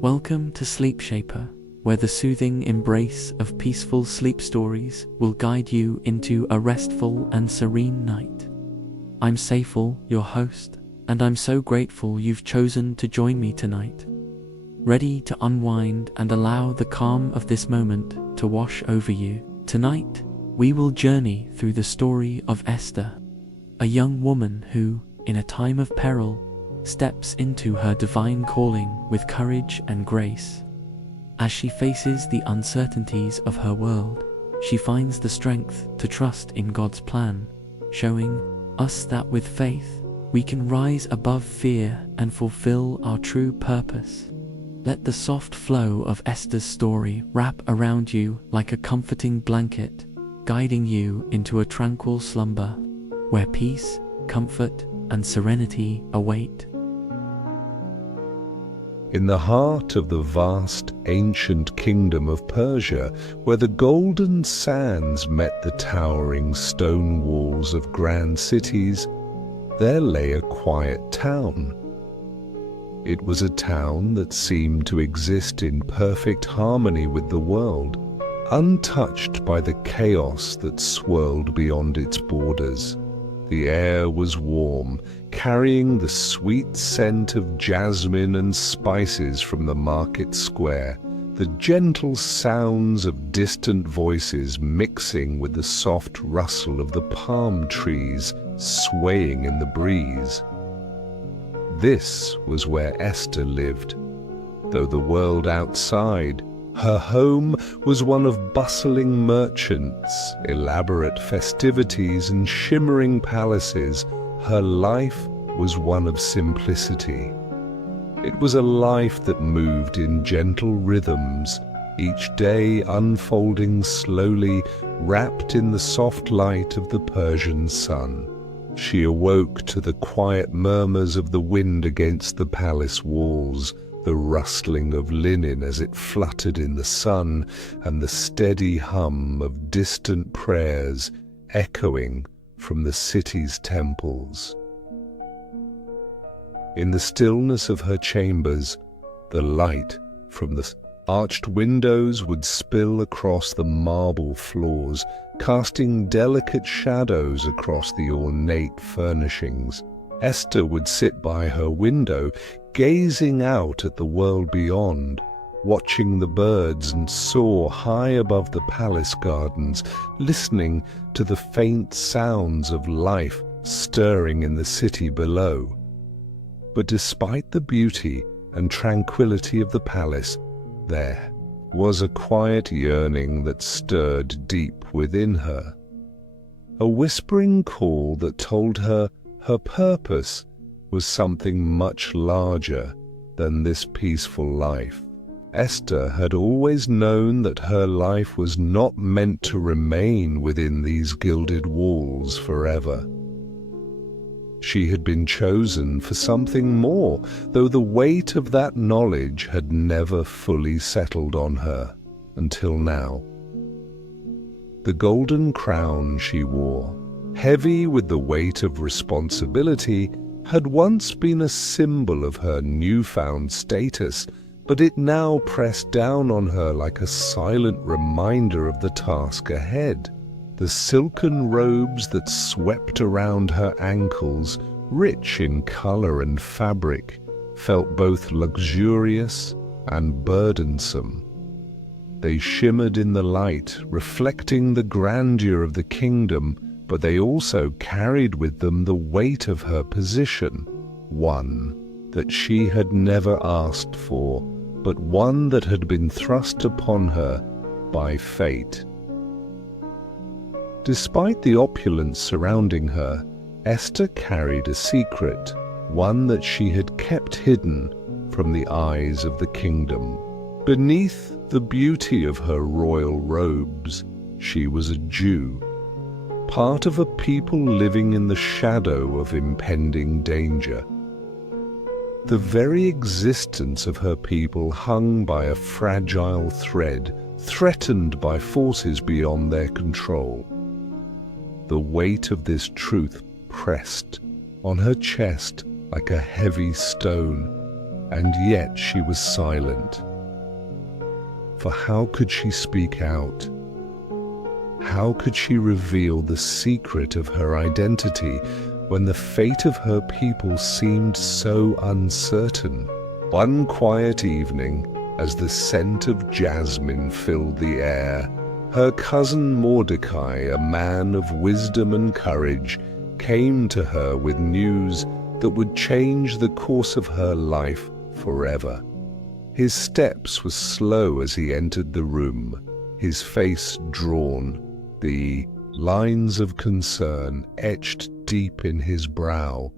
Welcome to Sleep Shaper, where the soothing embrace of peaceful sleep stories will guide you into a restful and serene night. I'm Saiful, your host, and I'm so grateful you've chosen to join me tonight. Ready to unwind and allow the calm of this moment to wash over you. Tonight, we will journey through the story of Esther, a young woman who, in a time of peril, steps into her divine calling with courage and grace. As she faces the uncertainties of her world, she finds the strength to trust in God's plan, showing us that with faith, we can rise above fear and fulfill our true purpose. Let the soft flow of Esther's story wrap around you like a comforting blanket, guiding you into a tranquil slumber, where peace, comfort, and serenity await. In the heart of the vast ancient kingdom of Persia, where the golden sands met the towering stone walls of grand cities, there lay a quiet town. It was a town that seemed to exist in perfect harmony with the world, untouched by the chaos that swirled beyond its borders. The air was warm, carrying the sweet scent of jasmine and spices from the market square, the gentle sounds of distant voices mixing with the soft rustle of the palm trees swaying in the breeze. This was where Esther lived, though the world outside, her home, was one of bustling merchants, elaborate festivities, and shimmering palaces. Her life was one of simplicity. It was a life that moved in gentle rhythms, each day unfolding slowly, wrapped in the soft light of the Persian sun. She awoke to the quiet murmurs of the wind against the palace walls, the rustling of linen as it fluttered in the sun, and the steady hum of distant prayers echoing from the city's temples. In the stillness of her chambers, the light from the arched windows would spill across the marble floors, casting delicate shadows across the ornate furnishings. Esther would sit by her window, gazing out at the world beyond, watching the birds and soar high above the palace gardens, listening to the faint sounds of life stirring in the city below. But despite the beauty and tranquility of the palace, there was a quiet yearning that stirred deep within her, a whispering call that told her her purpose was something much larger than this peaceful life. Esther had always known that her life was not meant to remain within these gilded walls forever. She had been chosen for something more, though the weight of that knowledge had never fully settled on her until now. The golden crown she wore, heavy with the weight of responsibility, had once been a symbol of her newfound status, but it now pressed down on her like a silent reminder of the task ahead. The silken robes that swept around her ankles, rich in color and fabric, felt both luxurious and burdensome. They shimmered in the light, reflecting the grandeur of the kingdom, but they also carried with them the weight of her position, one that she had never asked for, but one that had been thrust upon her by fate. Despite the opulence surrounding her, Esther carried a secret, one that she had kept hidden from the eyes of the kingdom. Beneath the beauty of her royal robes, she was a Jew, part of a people living in the shadow of impending danger. The very existence of her people hung by a fragile thread, threatened by forces beyond their control. The weight of this truth pressed on her chest like a heavy stone, and yet she was silent. For how could she speak out? How could she reveal the secret of her identity when the fate of her people seemed so uncertain? One quiet evening, as the scent of jasmine filled the air, her cousin Mordecai, a man of wisdom and courage, came to her with news that would change the course of her life forever. His steps were slow as he entered the room, his face drawn, the lines of concern etched deep in his brow.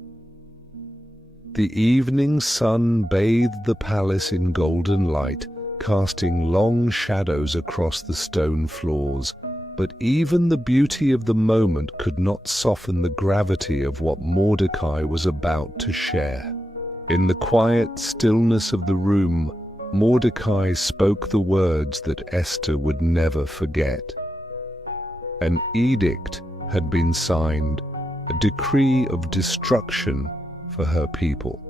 The evening sun bathed the palace in golden light, casting long shadows across the stone floors, but even the beauty of the moment could not soften the gravity of what Mordecai was about to share. In the quiet stillness of the room, Mordecai spoke the words that Esther would never forget. An edict had been signed, a decree of destruction for her people.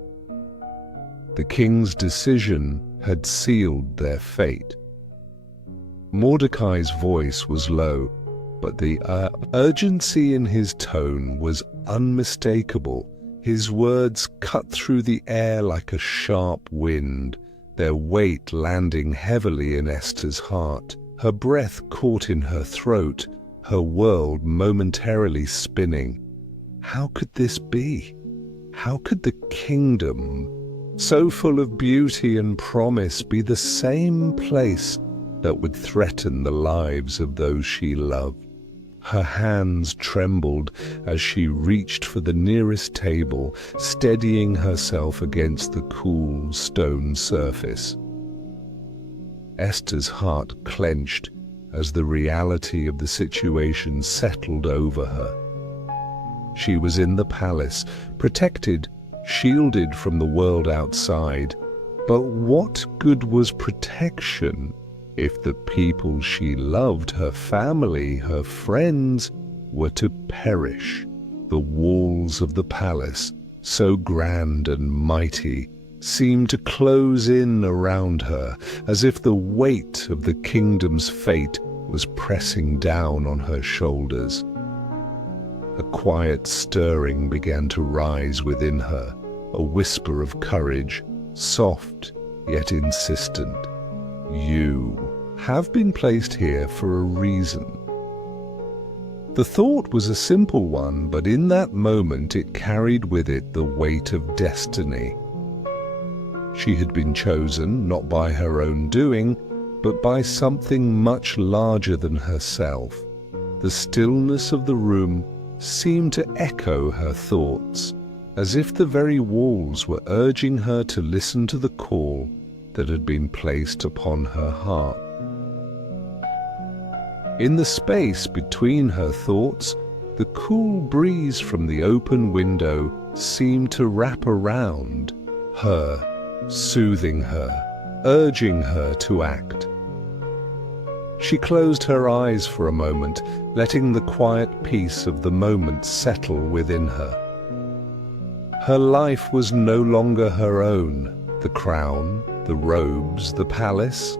The king's decision had sealed their fate. Mordecai's voice was low, but the urgency in his tone was unmistakable. His words cut through the air like a sharp wind, their weight landing heavily in Esther's heart. Her breath caught in her throat, her world momentarily spinning. How could this be? How could the kingdom, so full of beauty and promise, be the same place that would threaten the lives of those she loved? Her hands trembled as she reached for the nearest table, steadying herself against the cool stone surface. Esther's heart clenched as the reality of the situation settled over her. She was in the palace, protected, shielded from the world outside. But what good was protection if the people she loved, her family, her friends, were to perish? The walls of the palace, so grand and mighty, seemed to close in around her, as if the weight of the kingdom's fate was pressing down on her shoulders. A quiet stirring began to rise within her, a whisper of courage, soft yet insistent. You have been placed here for a reason. The thought was a simple one, but in that moment it carried with it the weight of destiny. She had been chosen not by her own doing, but by something much larger than herself. The stillness of the room seemed to echo her thoughts, as if the very walls were urging her to listen to the call that had been placed upon her heart. In the space between her thoughts, the cool breeze from the open window seemed to wrap around her, soothing her, urging her to act. She closed her eyes for a moment, letting the quiet peace of the moment settle within her. Her life was no longer her own. The crown, the robes, the palace,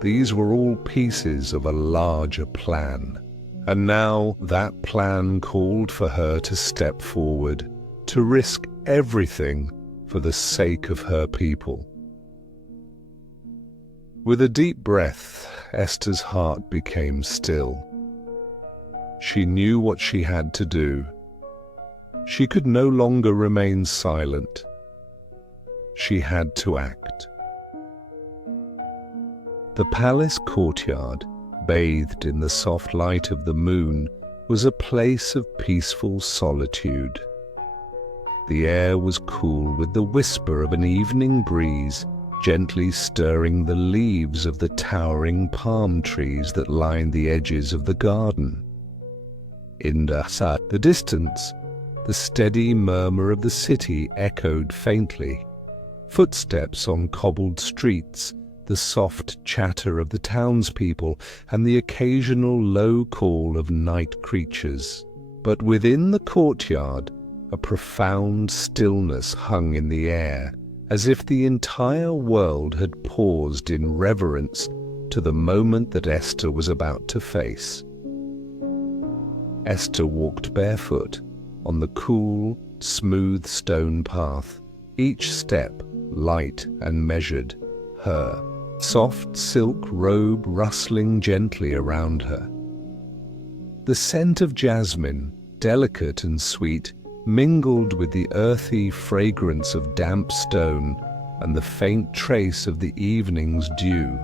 these were all pieces of a larger plan. And now that plan called for her to step forward, to risk everything for the sake of her people. With a deep breath, Esther's heart became still. She knew what she had to do. She could no longer remain silent. She had to act. The palace courtyard, bathed in the soft light of the moon, was a place of peaceful solitude. The air was cool with the whisper of an evening breeze, gently stirring the leaves of the towering palm trees that lined the edges of the garden. In the distance, the steady murmur of the city echoed faintly. Footsteps on cobbled streets, the soft chatter of the townspeople, and the occasional low call of night creatures. But within the courtyard, a profound stillness hung in the air, as if the entire world had paused in reverence to the moment that Esther was about to face. Esther walked barefoot on the cool, smooth stone path, each step light and measured, her soft silk robe rustling gently around her. The scent of jasmine, delicate and sweet, mingled with the earthy fragrance of damp stone and the faint trace of the evening's dew.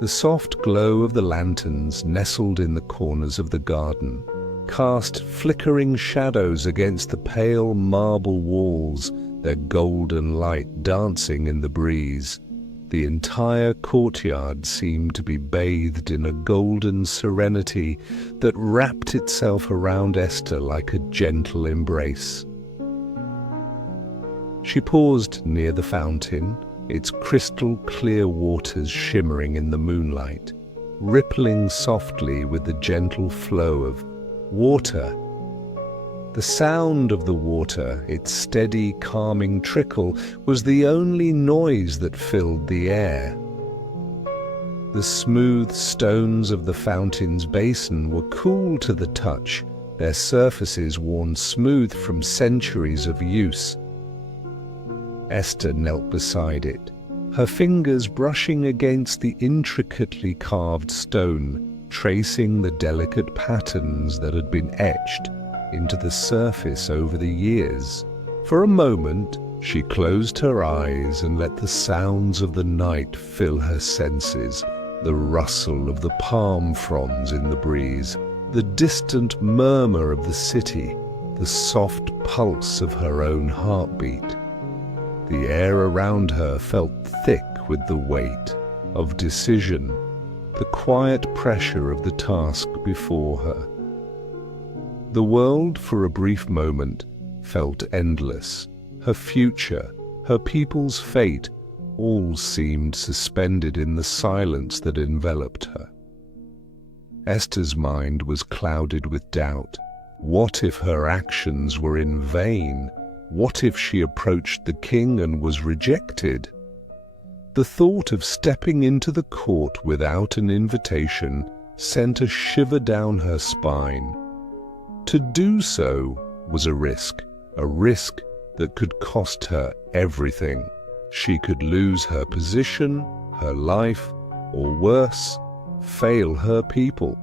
The soft glow of the lanterns nestled in the corners of the garden cast flickering shadows against the pale marble walls, their golden light dancing in the breeze. The entire courtyard seemed to be bathed in a golden serenity that wrapped itself around Esther like a gentle embrace. She paused near the fountain, its crystal clear waters shimmering in the moonlight, rippling softly with the gentle flow of water. The sound of the water, its steady, calming trickle, was the only noise that filled the air. The smooth stones of the fountain's basin were cool to the touch, their surfaces worn smooth from centuries of use. Esther knelt beside it, her fingers brushing against the intricately carved stone, tracing the delicate patterns that had been etched into the surface over the years. For a moment, she closed her eyes and let the sounds of the night fill her senses, the rustle of the palm fronds in the breeze, the distant murmur of the city, the soft pulse of her own heartbeat. The air around her felt thick with the weight of decision, the quiet pressure of the task before her. The world, for a brief moment, felt endless. Her future, her people's fate, all seemed suspended in the silence that enveloped her. Esther's mind was clouded with doubt. What if her actions were in vain? What if she approached the king and was rejected? The thought of stepping into the court without an invitation sent a shiver down her spine. To do so was a risk that could cost her everything. She could lose her position, her life, or worse, fail her people.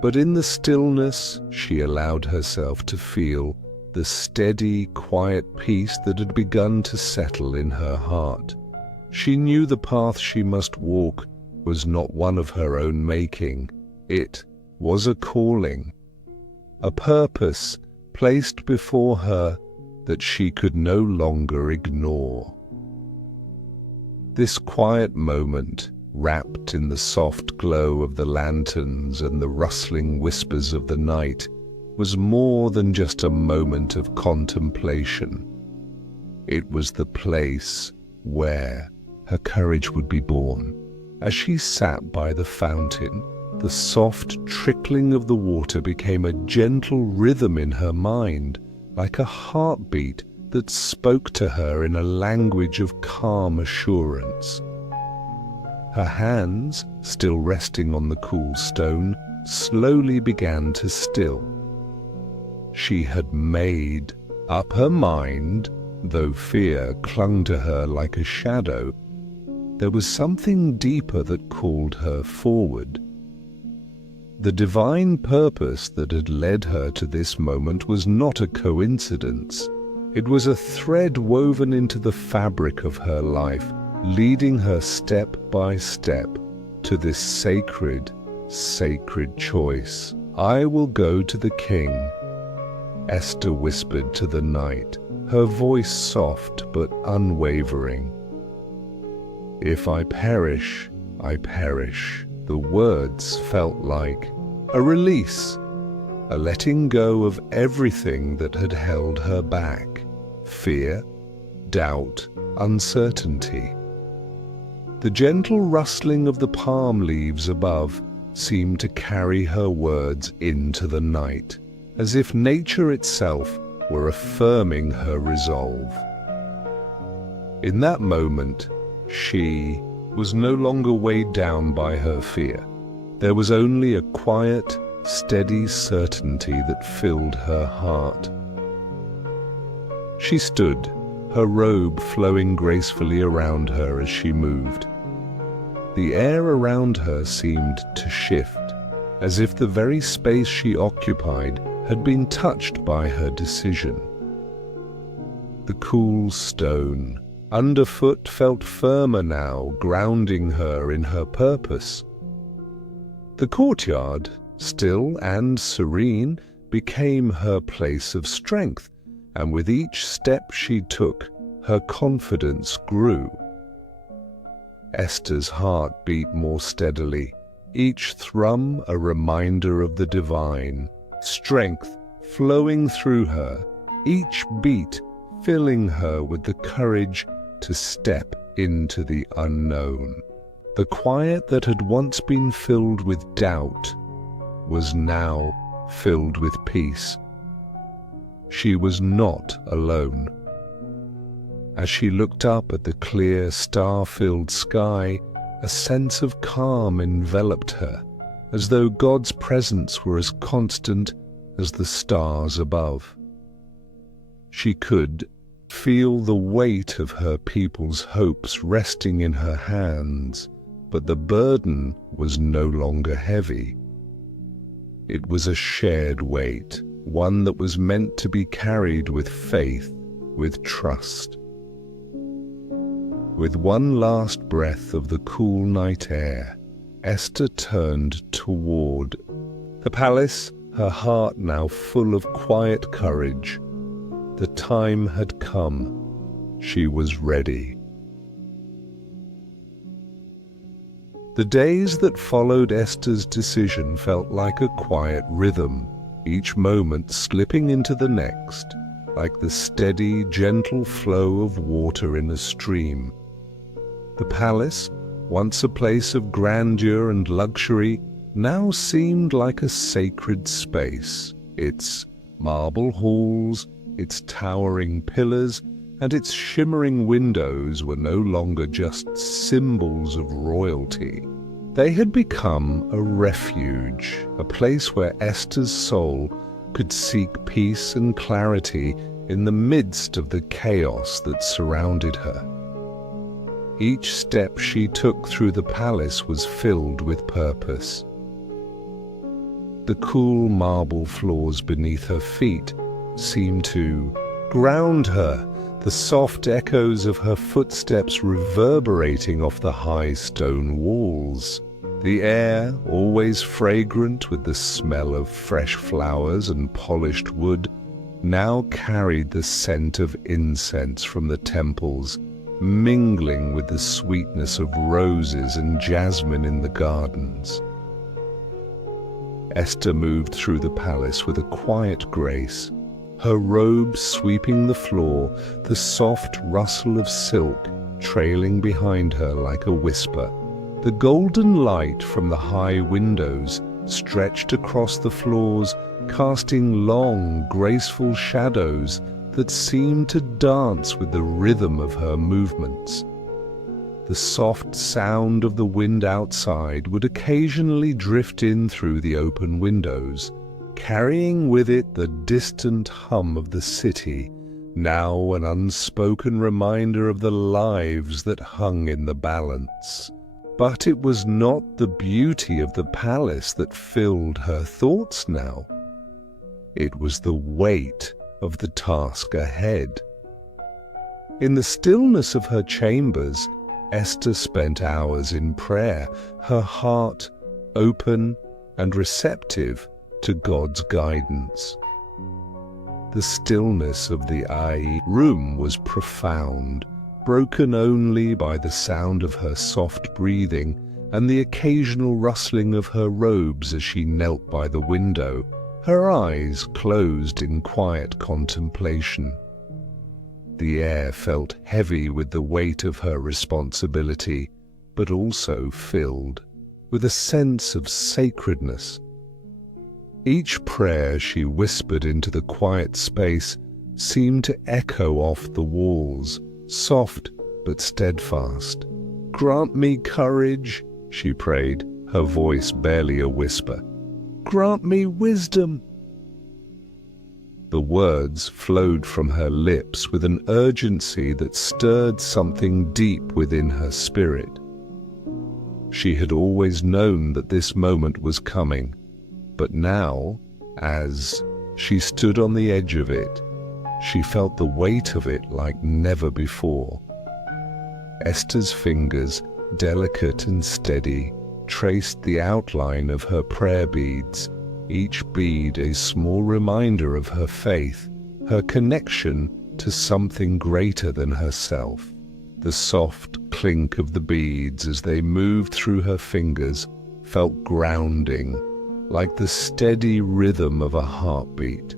But in the stillness, she allowed herself to feel the steady, quiet peace that had begun to settle in her heart. She knew the path she must walk was not one of her own making. It was a calling, a purpose placed before her that she could no longer ignore. This quiet moment, wrapped in the soft glow of the lanterns and the rustling whispers of the night, was more than just a moment of contemplation. It was the place where her courage would be born. As she sat by the fountain, the soft trickling of the water became a gentle rhythm in her mind, like a heartbeat that spoke to her in a language of calm assurance. Her hands, still resting on the cool stone, slowly began to still. She had made up her mind, though fear clung to her like a shadow. There was something deeper that called her forward. The divine purpose that had led her to this moment was not a coincidence. It was a thread woven into the fabric of her life, leading her step by step to this sacred choice. "I will go to the king," Esther whispered to the night, her voice soft but unwavering. "If I perish, I perish." The words felt like a release, a letting go of everything that had held her back: fear, doubt, uncertainty. The gentle rustling of the palm leaves above seemed to carry her words into the night, as if nature itself were affirming her resolve. In that moment, she was no longer weighed down by her fear. There was only a quiet, steady certainty that filled her heart. She stood, her robe flowing gracefully around her as she moved. The air around her seemed to shift, as if the very space she occupied had been touched by her decision. The cool stone underfoot felt firmer now, grounding her in her purpose. The courtyard, still and serene, became her place of strength, and with each step she took, her confidence grew. Esther's heart beat more steadily, each thrum a reminder of the divine, strength flowing through her, each beat filling her with the courage to step into the unknown. The quiet that had once been filled with doubt was now filled with peace. She was not alone. As she looked up at the clear, star-filled sky, a sense of calm enveloped her, as though God's presence were as constant as the stars above. She could feel the weight of her people's hopes resting in her hands, but the burden was no longer heavy. It was a shared weight, one that was meant to be carried with faith, with trust. With one last breath of the cool night air, Esther turned toward the palace, her heart now full of quiet courage. The time had come. She was ready. The days that followed Esther's decision felt like a quiet rhythm, each moment slipping into the next, like the steady, gentle flow of water in a stream. The palace, once a place of grandeur and luxury, now seemed like a sacred space. Its marble halls, its towering pillars, and its shimmering windows were no longer just symbols of royalty. They had become a refuge, a place where Esther's soul could seek peace and clarity in the midst of the chaos that surrounded her. Each step she took through the palace was filled with purpose. The cool marble floors beneath her feet seemed to ground her, the soft echoes of her footsteps reverberating off the high stone walls. The air, always fragrant with the smell of fresh flowers and polished wood, now carried the scent of incense from the temples, mingling with the sweetness of roses and jasmine in the gardens. Esther moved through the palace with a quiet grace, her robe sweeping the floor, the soft rustle of silk trailing behind her like a whisper. The golden light from the high windows stretched across the floors, casting long, graceful shadows that seemed to dance with the rhythm of her movements. The soft sound of the wind outside would occasionally drift in through the open windows, carrying with it the distant hum of the city, now an unspoken reminder of the lives that hung in the balance. But it was not the beauty of the palace that filled her thoughts now. It was the weight of the task ahead. In the stillness of her chambers, Esther spent hours in prayer, her heart open and receptive to God's guidance. The stillness of the room was profound, broken only by the sound of her soft breathing and the occasional rustling of her robes as she knelt by the window, her eyes closed in quiet contemplation. The air felt heavy with the weight of her responsibility, but also filled with a sense of sacredness. Each prayer she whispered into the quiet space seemed to echo off the walls, soft but steadfast. "Grant me courage," she prayed, her voice barely a whisper. "Grant me wisdom." The words flowed from her lips with an urgency that stirred something deep within her spirit. She had always known that this moment was coming, but now, as she stood on the edge of it, she felt the weight of it like never before. Esther's fingers, delicate and steady, traced the outline of her prayer beads, each bead a small reminder of her faith, her connection to something greater than herself. The soft clink of the beads as they moved through her fingers felt grounding, like the steady rhythm of a heartbeat.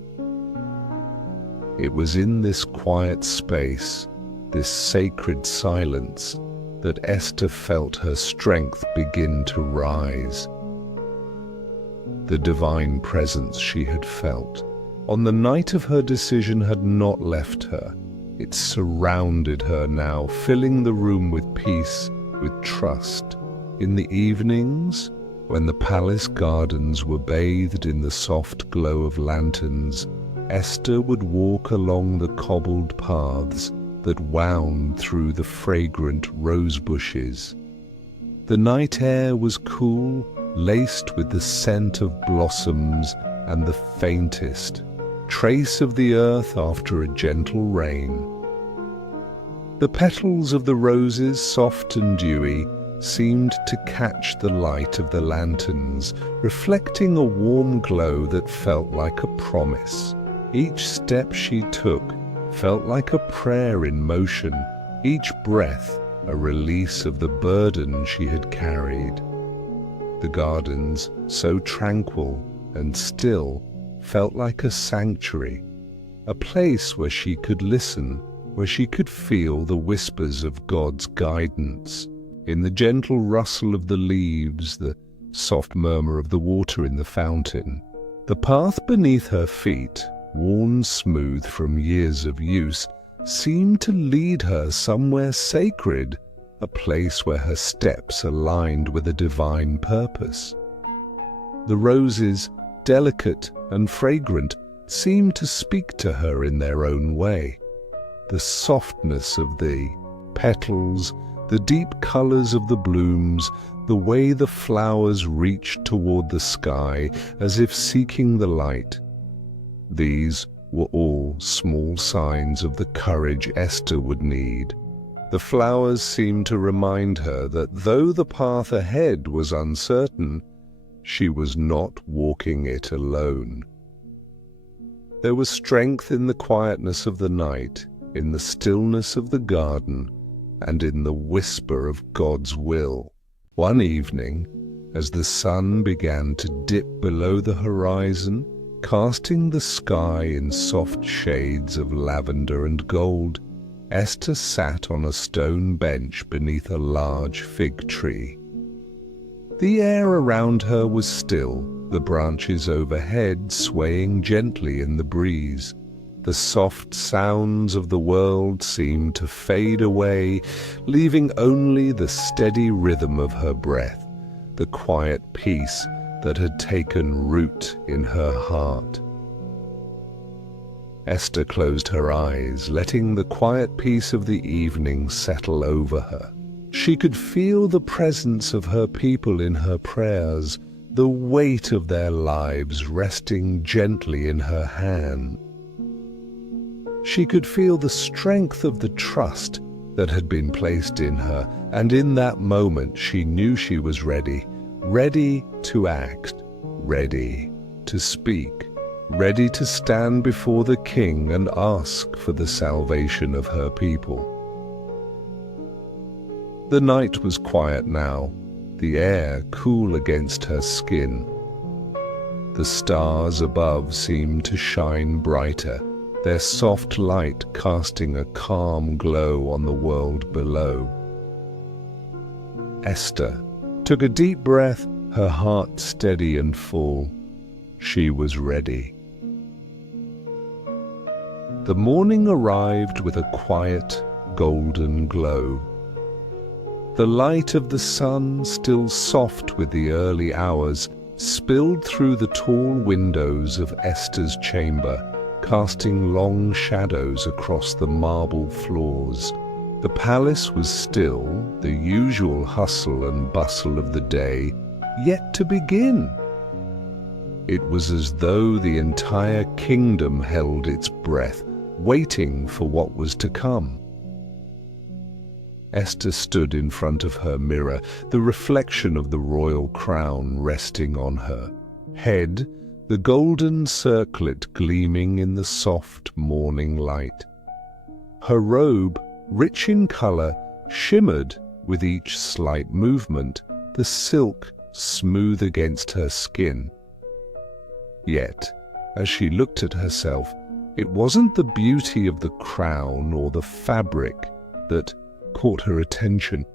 It was in this quiet space, this sacred silence, that Esther felt her strength begin to rise. The divine presence she had felt on the night of her decision had not left her. It surrounded her now, filling the room with peace, with trust. In the evenings, when the palace gardens were bathed in the soft glow of lanterns, Esther would walk along the cobbled paths that wound through the fragrant rose bushes. The night air was cool, laced with the scent of blossoms and the faintest trace of the earth after a gentle rain. The petals of the roses, soft and dewy, seemed to catch the light of the lanterns, reflecting a warm glow that felt like a promise. Each step she took felt like a prayer in motion, each breath a release of the burden she had carried. The gardens, so tranquil and still, felt like a sanctuary, a place where she could listen, where she could feel the whispers of God's guidance. In the gentle rustle of the leaves, the soft murmur of the water in the fountain, the path beneath her feet, worn smooth from years of use, seemed to lead her somewhere sacred, a place where her steps aligned with a divine purpose. The roses, delicate and fragrant, seemed to speak to her in their own way. The softness of the petals, the deep colors of the blooms, the way the flowers reached toward the sky as if seeking the light. These were all small signs of the courage Esther would need. The flowers seemed to remind her that though the path ahead was uncertain, she was not walking it alone. There was strength in the quietness of the night, in the stillness of the garden, and in the whisper of God's will. One evening, as the sun began to dip below the horizon, casting the sky in soft shades of lavender and gold, Esther sat on a stone bench beneath a large fig tree. The air around her was still, the branches overhead swaying gently in the breeze. The soft sounds of the world seemed to fade away, leaving only the steady rhythm of her breath, the quiet peace that had taken root in her heart. Esther closed her eyes, letting the quiet peace of the evening settle over her. She could feel the presence of her people in her prayers, the weight of their lives resting gently in her hand. She could feel the strength of the trust that had been placed in her, and in that moment she knew she was ready, ready to act, ready to speak, ready to stand before the King and ask for the salvation of her people. The night was quiet now, the air cool against her skin. The stars above seemed to shine brighter, their soft light casting a calm glow on the world below. Esther took a deep breath, her heart steady and full. She was ready. The morning arrived with a quiet, golden glow. The light of the sun, still soft with the early hours, spilled through the tall windows of Esther's chamber, casting long shadows across the marble floors. The palace was still, the usual hustle and bustle of the day, yet to begin. It was as though the entire kingdom held its breath, waiting for what was to come. Esther stood in front of her mirror, the reflection of the royal crown resting on her head, the golden circlet gleaming in the soft morning light. Her robe, rich in color, shimmered with each slight movement, the silk smooth against her skin. Yet, as she looked at herself, it wasn't the beauty of the crown or the fabric that caught her attention.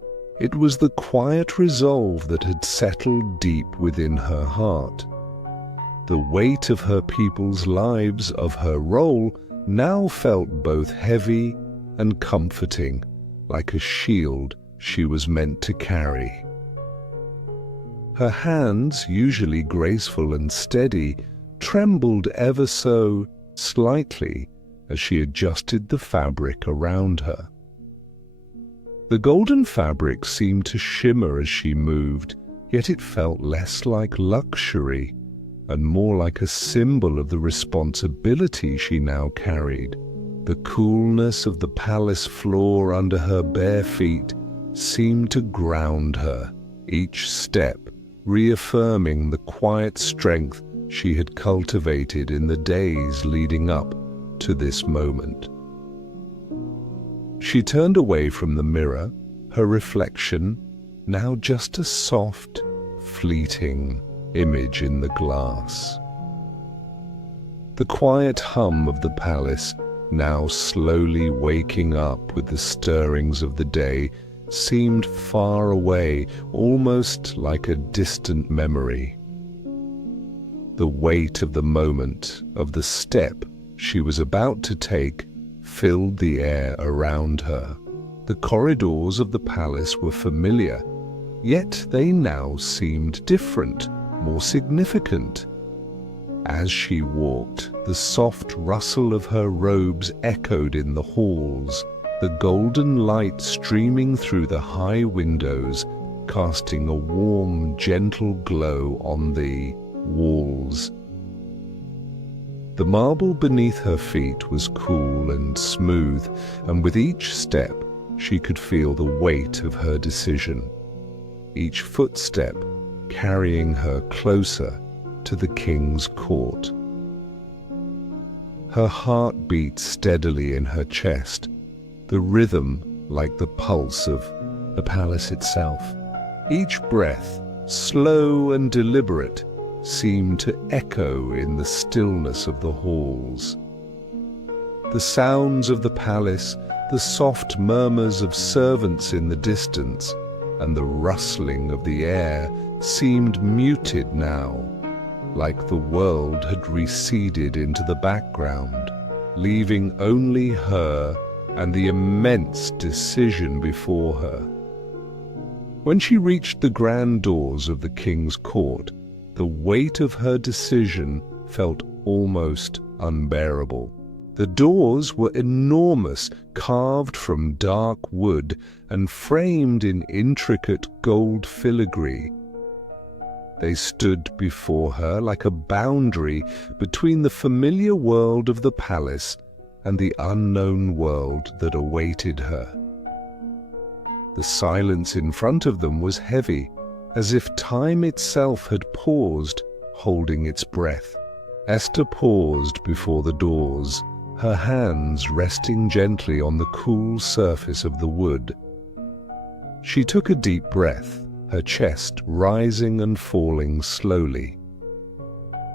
It was the quiet resolve that had settled deep within her heart. The weight of her people's lives, of her role, now felt both heavy and comforting, like a shield she was meant to carry. Her hands, usually graceful and steady, trembled ever so slightly as she adjusted the fabric around her. The golden fabric seemed to shimmer as she moved, yet it felt less like luxury and more like a symbol of the responsibility she now carried. The coolness of the palace floor under her bare feet seemed to ground her, each step reaffirming the quiet strength she had cultivated in the days leading up to this moment. She turned away from the mirror, her reflection now just a soft, fleeting image in the glass. The quiet hum of the palace, now slowly waking up with the stirrings of the day, seemed far away, almost like a distant memory. The weight of the moment, of the step she was about to take, filled the air around her. The corridors of the palace were familiar, yet they now seemed different, more significant. As she walked, the soft rustle of her robes echoed in the halls, the golden light streaming through the high windows, casting a warm, gentle glow on the walls. The marble beneath her feet was cool and smooth, and with each step she could feel the weight of her decision, each footstep carrying her closer to the king's court. Her heart beat steadily in her chest, the rhythm like the pulse of the palace itself. Each breath, slow and deliberate, seemed to echo in the stillness of the halls. The sounds of the palace, the soft murmurs of servants in the distance, and the rustling of the air seemed muted now, like the world had receded into the background, leaving only her and the immense decision before her. When she reached the grand doors of the king's court, the weight of her decision felt almost unbearable. The doors were enormous, carved from dark wood and framed in intricate gold filigree. They stood before her like a boundary between the familiar world of the palace and the unknown world that awaited her. The silence in front of them was heavy, as if time itself had paused, holding its breath. Esther paused before the doors, her hands resting gently on the cool surface of the wood. She took a deep breath, her chest rising and falling slowly.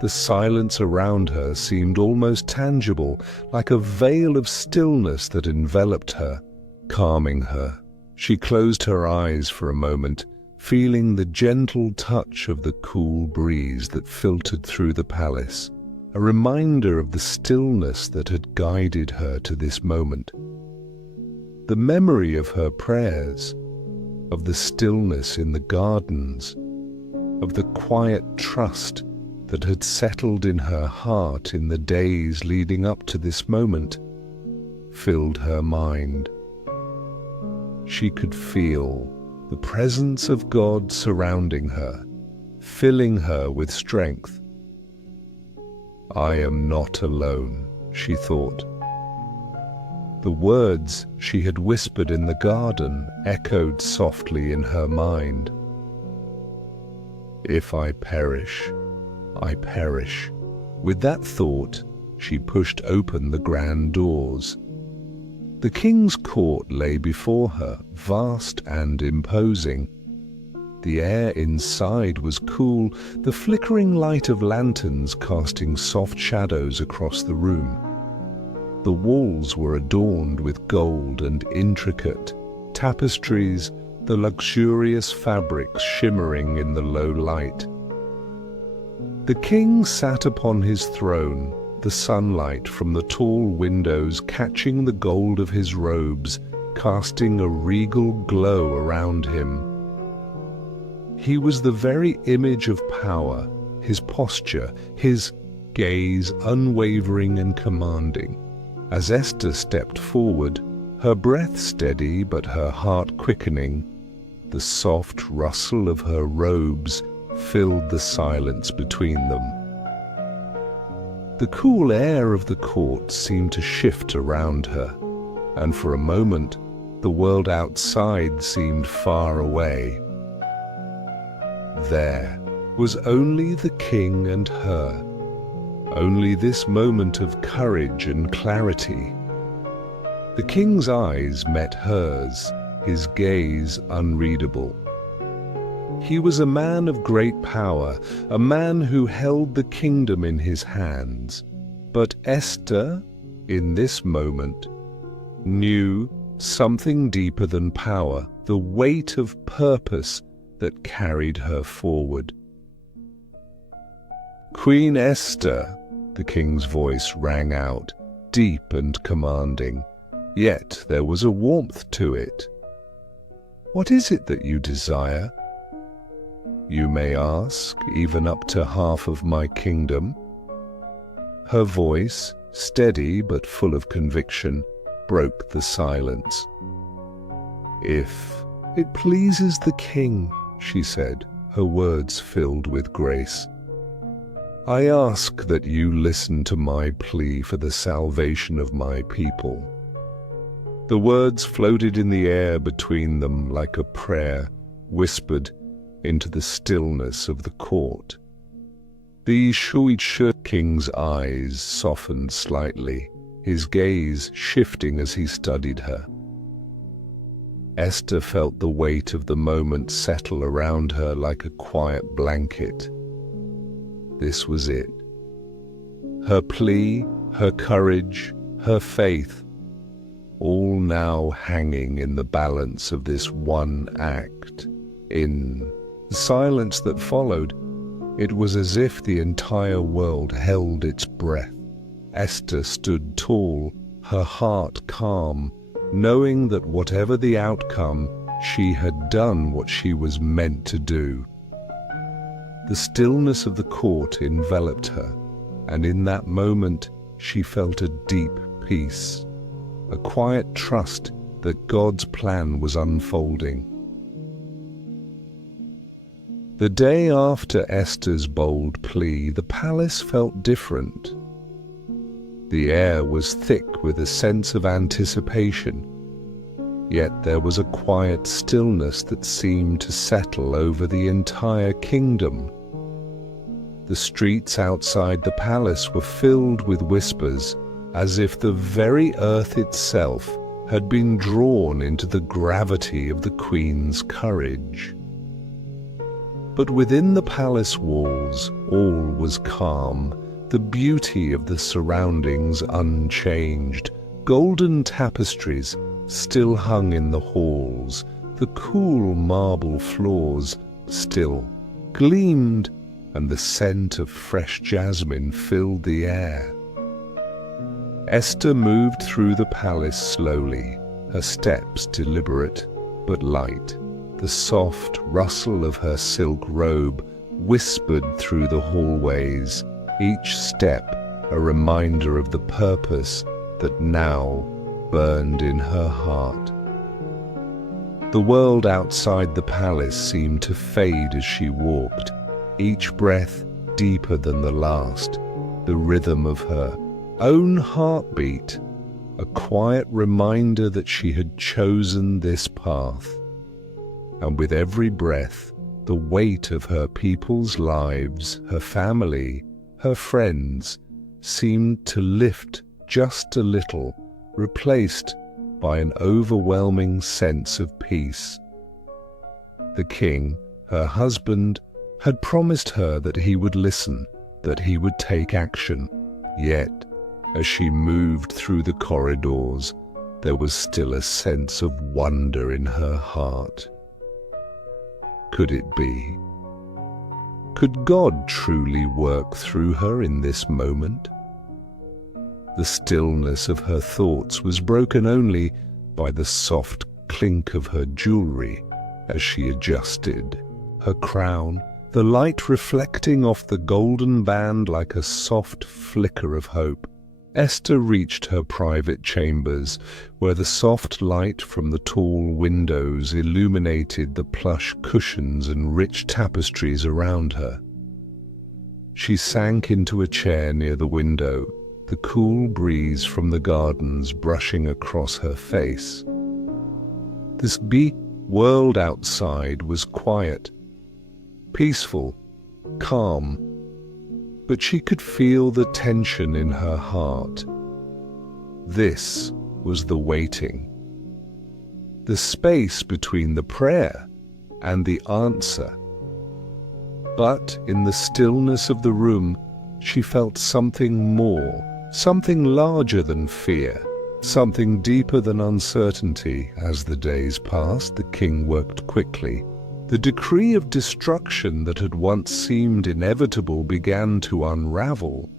The silence around her seemed almost tangible, like a veil of stillness that enveloped her, calming her. She closed her eyes for a moment, feeling the gentle touch of the cool breeze that filtered through the palace, a reminder of the stillness that had guided her to this moment. The memory of her prayers, of the stillness in the gardens, of the quiet trust that had settled in her heart in the days leading up to this moment, filled her mind. She could feel the presence of God surrounding her, filling her with strength. "I am not alone," she thought. The words she had whispered in the garden echoed softly in her mind. "If I perish, I perish." With that thought, she pushed open the grand doors. The king's court lay before her, vast and imposing. The air inside was cool, the flickering light of lanterns casting soft shadows across the room. The walls were adorned with gold and intricate tapestries, the luxurious fabrics shimmering in the low light. The king sat upon his throne, the sunlight from the tall windows catching the gold of his robes, casting a regal glow around him. He was the very image of power, his posture, his gaze unwavering and commanding. As Esther stepped forward, her breath steady but her heart quickening, the soft rustle of her robes filled the silence between them. The cool air of the court seemed to shift around her, and for a moment the world outside seemed far away. There was only the king and her, only this moment of courage and clarity. The king's eyes met hers, his gaze unreadable. He was a man of great power, a man who held the kingdom in his hands. But Esther, in this moment, knew something deeper than power, the weight of purpose that carried her forward. "Queen Esther," the king's voice rang out, deep and commanding, yet there was a warmth to it. "What is it that you desire? You may ask, even up to half of my kingdom." Her voice, steady but full of conviction, broke the silence. "If it pleases the king," she said, her words filled with grace, "I ask that you listen to my plea for the salvation of my people." The words floated in the air between them like a prayer, whispered into the stillness of the court. The Shuichi king's eyes softened slightly, his gaze shifting as he studied her. Esther felt the weight of the moment settle around her like a quiet blanket. This was it. Her plea, her courage, her faith, all now hanging in the balance of this one act. In the silence that followed, it was as if the entire world held its breath. Esther stood tall, her heart calm, knowing that whatever the outcome, she had done what she was meant to do. The stillness of the court enveloped her, and in that moment she felt a deep peace, a quiet trust that God's plan was unfolding. The day after Esther's bold plea, the palace felt different. The air was thick with a sense of anticipation, yet there was a quiet stillness that seemed to settle over the entire kingdom. The streets outside the palace were filled with whispers, as if the very earth itself had been drawn into the gravity of the queen's courage. But within the palace walls, all was calm, the beauty of the surroundings unchanged. Golden tapestries still hung in the halls, the cool marble floors still gleamed and the scent of fresh jasmine filled the air. Esther moved through the palace slowly, her steps deliberate but light. The soft rustle of her silk robe whispered through the hallways, each step a reminder of the purpose that now burned in her heart. The world outside the palace seemed to fade as she walked, each breath deeper than the last, the rhythm of her own heartbeat, a quiet reminder that she had chosen this path. And with every breath, the weight of her people's lives, her family, her friends, seemed to lift just a little, replaced by an overwhelming sense of peace. The king, her husband, had promised her that he would listen, that he would take action. Yet, as she moved through the corridors, there was still a sense of wonder in her heart. Could it be? Could God truly work through her in this moment? The stillness of her thoughts was broken only by the soft clink of her jewelry as she adjusted her crown, the light reflecting off the golden band like a soft flicker of hope. Esther reached her private chambers, where the soft light from the tall windows illuminated the plush cushions and rich tapestries around her. She sank into a chair near the window, the cool breeze from the gardens brushing across her face. This big world outside was quiet, peaceful, calm, but she could feel the tension in her heart. This was the waiting, the space between the prayer and the answer. But in the stillness of the room, she felt something more, something larger than fear, something deeper than uncertainty. As the days passed, the king worked quickly. The decree of destruction that had once seemed inevitable began to unravel.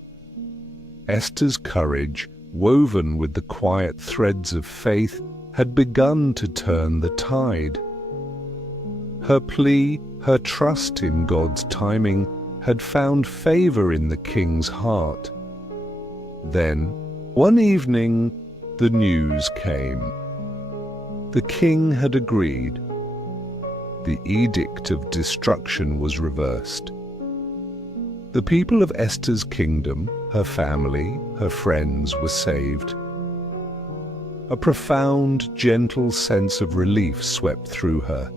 Esther's courage, woven with the quiet threads of faith, had begun to turn the tide. Her plea, her trust in God's timing, had found favor in the king's heart. Then, one evening, the news came. The king had agreed. The edict of destruction was reversed. The people of Esther's kingdom, her family, her friends were saved. A profound, gentle sense of relief swept through her,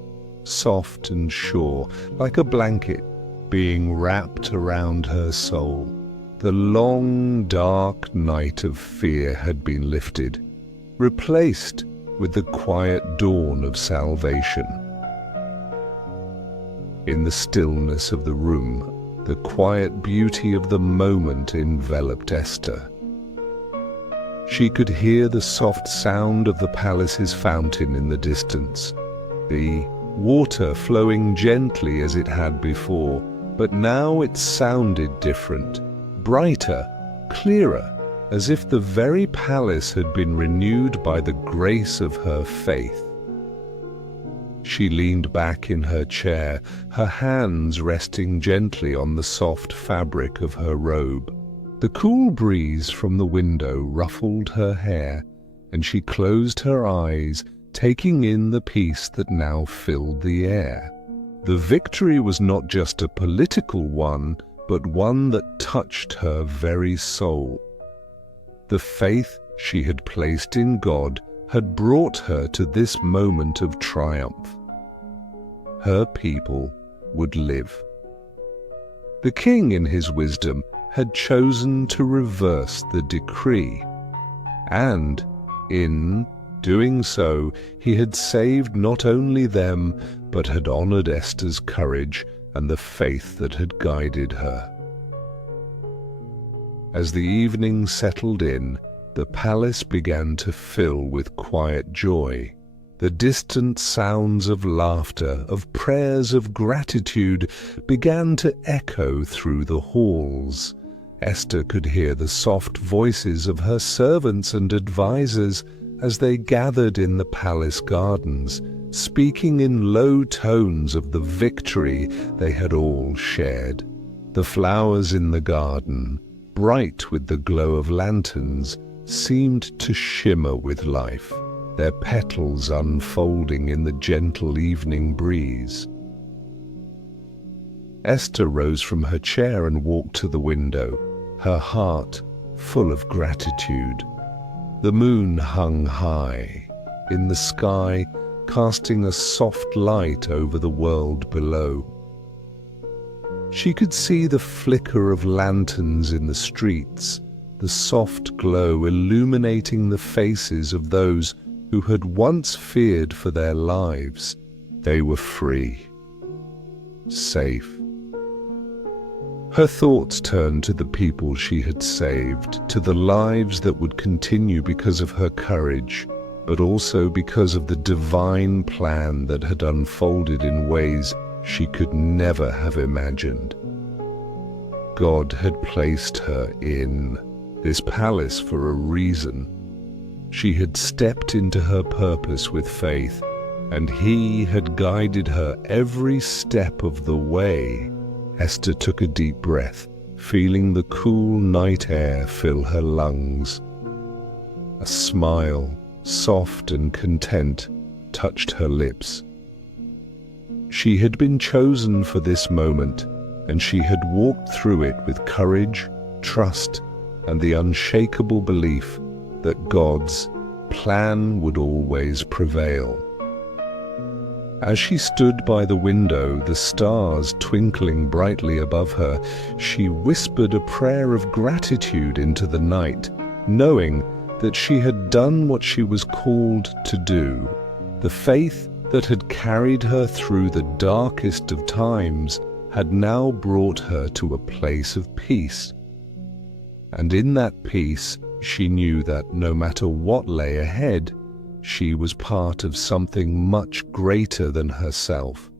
soft and sure, like a blanket being wrapped around her soul. The long, dark night of fear had been lifted, replaced with the quiet dawn of salvation. In the stillness of the room, the quiet beauty of the moment enveloped Esther. She could hear the soft sound of the palace's fountain in the distance, the water flowing gently as it had before, but now it sounded different, brighter, clearer, as if the very palace had been renewed by the grace of her faith. She leaned back in her chair, her hands resting gently on the soft fabric of her robe. The cool breeze from the window ruffled her hair, and she closed her eyes, taking in the peace that now filled the air. The victory was not just a political one, but one that touched her very soul. The faith she had placed in God had brought her to this moment of triumph. Her people would live. The king, in his wisdom, had chosen to reverse the decree, and, in doing so, he had saved not only them, but had honored Esther's courage and the faith that had guided her. As the evening settled in, the palace began to fill with quiet joy. The distant sounds of laughter, of prayers of gratitude, began to echo through the halls. Esther could hear the soft voices of her servants and advisers as they gathered in the palace gardens, speaking in low tones of the victory they had all shared. The flowers in the garden, bright with the glow of lanterns, seemed to shimmer with life, their petals unfolding in the gentle evening breeze. Esther rose from her chair and walked to the window, her heart full of gratitude. The moon hung high in the sky, casting a soft light over the world below. She could see the flicker of lanterns in the streets, the soft glow illuminating the faces of those who had once feared for their lives. They were free, safe. Her thoughts turned to the people she had saved, to the lives that would continue because of her courage, but also because of the divine plan that had unfolded in ways she could never have imagined. God had placed her in this palace for a reason. She had stepped into her purpose with faith, and He had guided her every step of the way. Esther took a deep breath, feeling the cool night air fill her lungs. A smile, soft and content, touched her lips. She had been chosen for this moment, and she had walked through it with courage, trust, and the unshakable belief that God's plan would always prevail. As she stood by the window, the stars twinkling brightly above her, she whispered a prayer of gratitude into the night, knowing that she had done what she was called to do. The faith that had carried her through the darkest of times had now brought her to a place of peace. And in that peace, she knew that no matter what lay ahead, she was part of something much greater than herself.